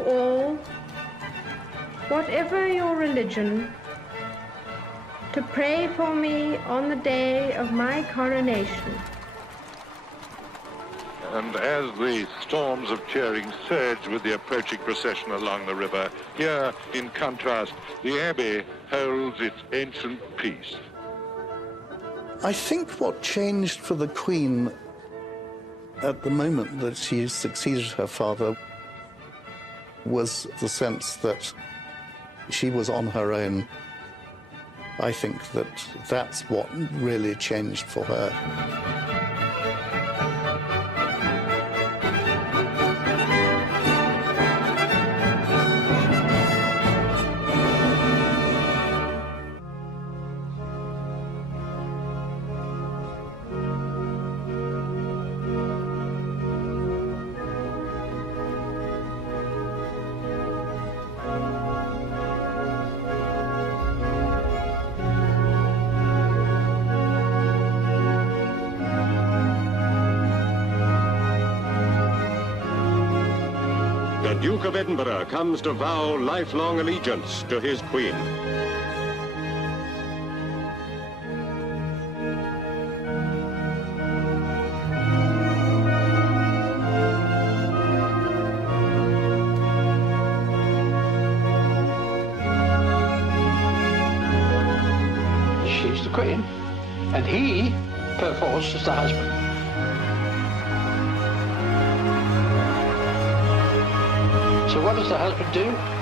you all, whatever your religion, to pray for me on the day of my coronation. And as the storms of cheering surge with the approaching procession along the river, here, in contrast, the Abbey holds its ancient peace. I think what changed for the Queen at the moment that she succeeded her father was the sense that she was on her own. I think that that's what really changed for her. The Duke of Edinburgh comes to vow lifelong allegiance to his Queen. She's the Queen, and he, perforce, is the husband. So what does the husband do?